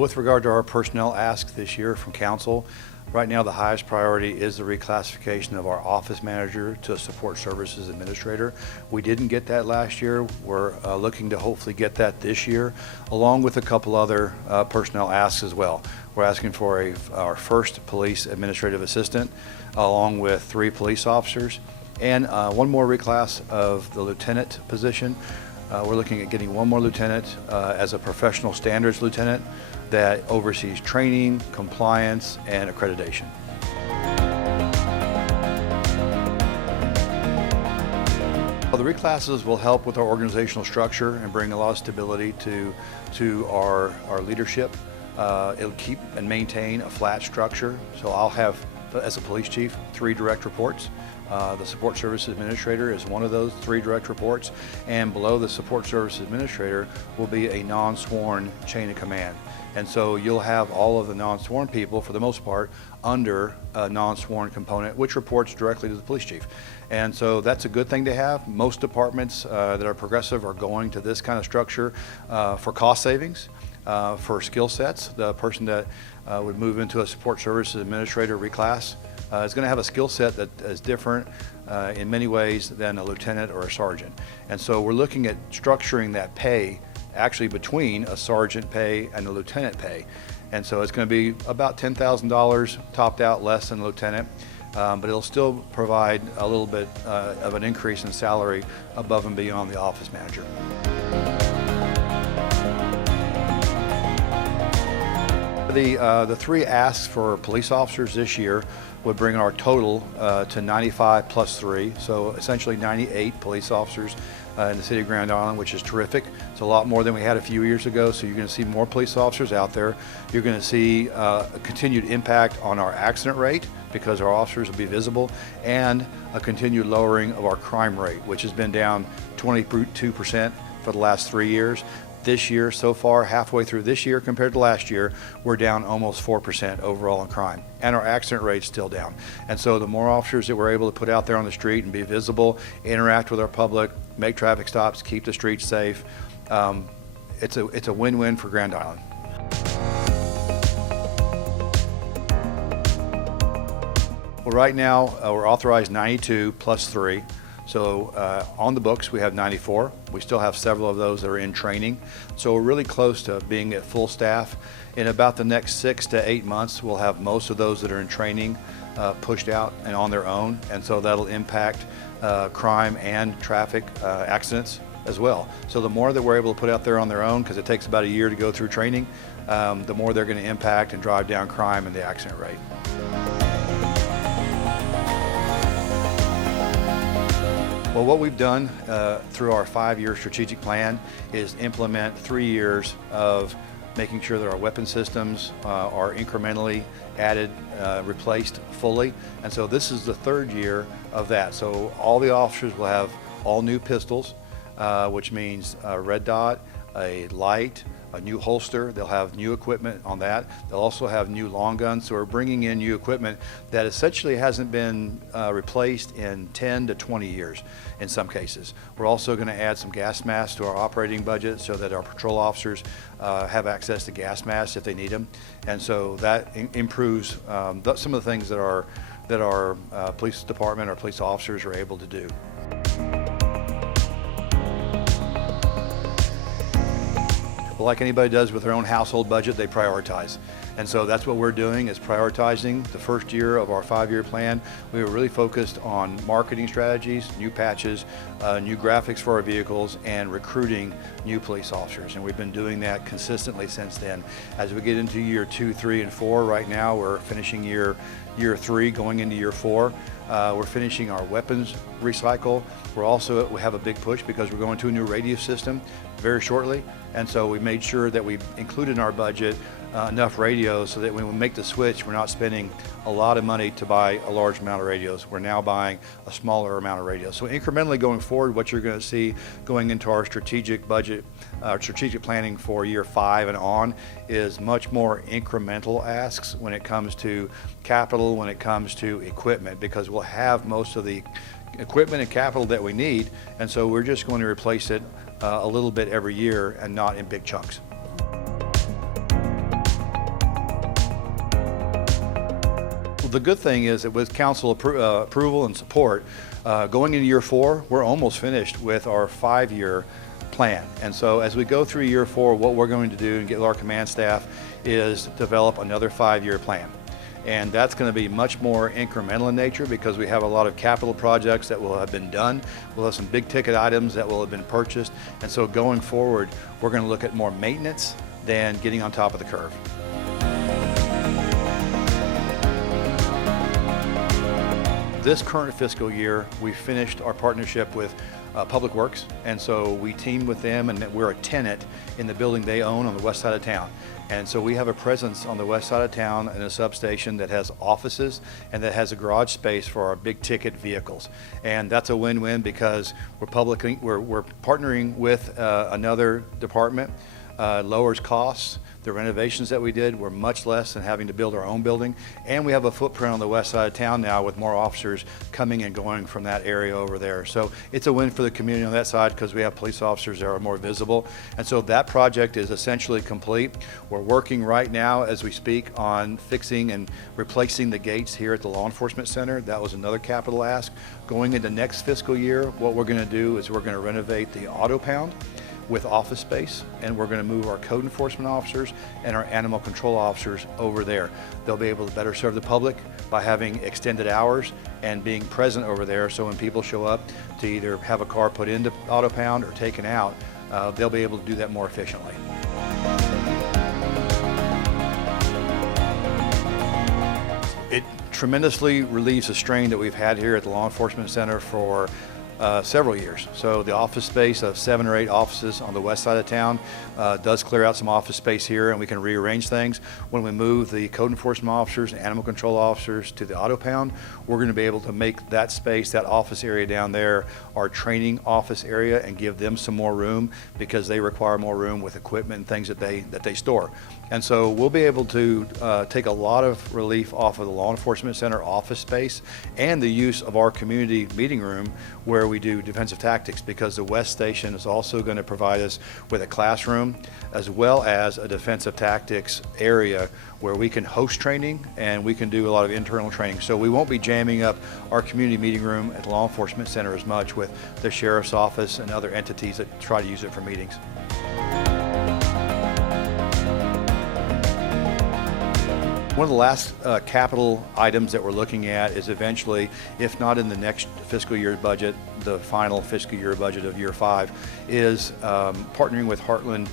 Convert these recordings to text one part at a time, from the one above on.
Well, with regard to our personnel ask this year from council, right now the highest priority is the reclassification of our office manager to a support services administrator. We didn't get that last year. We're looking to hopefully get that this year, along with a couple other personnel asks as well. We're asking for our first police administrative assistant, along with 3 police officers, and one more reclass of the lieutenant position. We're looking at getting one more lieutenant as a professional standards lieutenant that oversees training, compliance, and accreditation. Well, the reclasses will help with our organizational structure and bring a lot of stability to our leadership. It'll keep and maintain a flat structure. So I'll have, as a police chief, 3 direct reports. The support services administrator is one of those 3 direct reports, and below the support services administrator will be a non-sworn chain of command. And so you'll have all of the non-sworn people, for the most part, under a non-sworn component, which reports directly to the police chief. And so that's a good thing to have. Most departments that are progressive are going to this kind of structure for cost savings, for skill sets. The person that would move into a support services administrator reclass is going to have a skill set that is different in many ways than a lieutenant or a sergeant. And so we're looking at structuring that pay actually between a sergeant pay and a lieutenant pay. And so it's going to be about $10,000 topped out less than lieutenant, but it'll still provide a little bit of an increase in salary above and beyond the office manager. The 3 asks for police officers this year would bring our total to 95 plus 3, so essentially 98 police officers in the city of Grand Island, which is terrific. It's a lot more than we had a few years ago, so you're going to see more police officers out there. You're going to see a continued impact on our accident rate because our officers will be visible, and a continued lowering of our crime rate, which has been down 22% for the last 3 years. This year, so far, halfway through this year compared to last year, we're down almost 4% overall in crime, and our accident rate's still down. And so the more officers that we're able to put out there on the street and be visible, interact with our public, make traffic stops, keep the streets safe, it's a win-win for Grand Island. Well, right now, we're authorized 92 plus 3. So on the books, we have 94. We still have several of those that are in training. So we're really close to being at full staff. In about the next 6 to 8 months, we'll have most of those that are in training pushed out and on their own. And so that'll impact crime and traffic accidents as well. So the more that we're able to put out there on their own, because it takes about a year to go through training, the more they're going to impact and drive down crime and the accident rate. Well, what we've done through our 5-year strategic plan is implement 3 years of making sure that our weapon systems are incrementally added, replaced fully. And so this is the 3rd year of that. So all the officers will have all new pistols, which means a red dot, a light, a new holster. They'll have new equipment on that. They'll also have new long guns. So we're bringing in new equipment that essentially hasn't been replaced in 10 to 20 years in some cases. We're also going to add some gas masks to our operating budget so that our patrol officers have access to gas masks if they need them. And so that improves some of the things that our police department or police officers are able to do. Well, like anybody does with their own household budget, they prioritize. And so that's what we're doing, is prioritizing. The first year of our 5-year plan, we were really focused on marketing strategies, new patches, new graphics for our vehicles, and recruiting new police officers. And we've been doing that consistently since then. As we get into year 2, 3, and 4, right now we're finishing year 3, going into year 4. We're finishing our weapons recycle. We have a big push because we're going to a new radio system very shortly. And so we made sure that we included in our budget enough radios so that when we make the switch, we're not spending a lot of money to buy a large amount of radios. We're now buying a smaller amount of radios. So incrementally going forward, what you're going to see going into our strategic budget, strategic planning for year 5 and on, is much more incremental asks when it comes to capital, when it comes to equipment, because we'll have most of the equipment and capital that we need, and so we're just going to replace it a little bit every year and not in big chunks. Well, the good thing is that with council approval and support, going into year 4, we're almost finished with our 5-year plan. And so as we go through year 4, what we're going to do and get with our command staff is develop another 5-year plan. And that's going to be much more incremental in nature because we have a lot of capital projects that will have been done. We'll have some big ticket items that will have been purchased. And so going forward, we're going to look at more maintenance than getting on top of the curve. This current fiscal year, we finished our partnership with Public Works, and so we teamed with them, and we're a tenant in the building they own on the west side of town. And so we have a presence on the west side of town in a substation that has offices and that has a garage space for our big ticket vehicles. And that's a win-win because we're partnering with another department, lowers costs. The renovations that we did were much less than having to build our own building. And we have a footprint on the west side of town now with more officers coming and going from that area over there. So it's a win for the community on that side because we have police officers that are more visible. And so that project is essentially complete. We're working right now as we speak on fixing and replacing the gates here at the Law Enforcement Center. That was another capital ask. Going into next fiscal year, what we're going to do is we're going to renovate the auto pound with office space, and we're going to move our code enforcement officers and our animal control officers over there. They'll be able to better serve the public by having extended hours and being present over there, so when people show up to either have a car put into auto pound or taken out, they'll be able to do that more efficiently. It tremendously relieves the strain that we've had here at the Law Enforcement Center for several years. So the office space of 7 or 8 offices on the west side of town does clear out some office space here, and we can rearrange things. When we move the code enforcement officers and animal control officers to the auto pound, we're going to be able to make that space, that office area down there, our training office area, and give them some more room because they require more room with equipment and things that they store. And so we'll be able to take a lot of relief off of the Law Enforcement Center office space and the use of our community meeting room where we do defensive tactics, because the West Station is also going to provide us with a classroom as well as a defensive tactics area where we can host training and we can do a lot of internal training. So we won't be jamming up our community meeting room at the Law Enforcement Center as much with the Sheriff's Office and other entities that try to use it for meetings. One of the last capital items that we're looking at is eventually, if not in the next fiscal year budget, the final fiscal year budget of year 5, is partnering with Heartland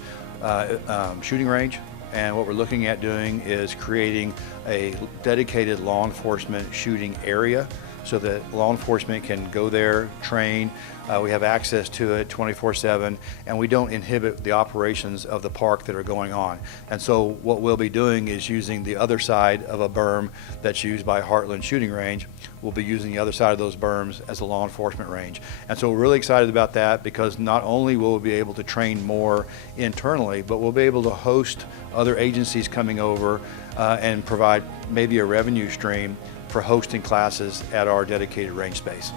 shooting range. And what we're looking at doing is creating a dedicated law enforcement shooting area so that law enforcement can go there, train. We have access to it 24/7, and we don't inhibit the operations of the park that are going on. And so what we'll be doing is using the other side of a berm that's used by Heartland Shooting Range. We'll be using the other side of those berms as a law enforcement range. And so we're really excited about that because not only will we be able to train more internally, but we'll be able to host other agencies coming over and provide maybe a revenue stream for hosting classes at our dedicated range space.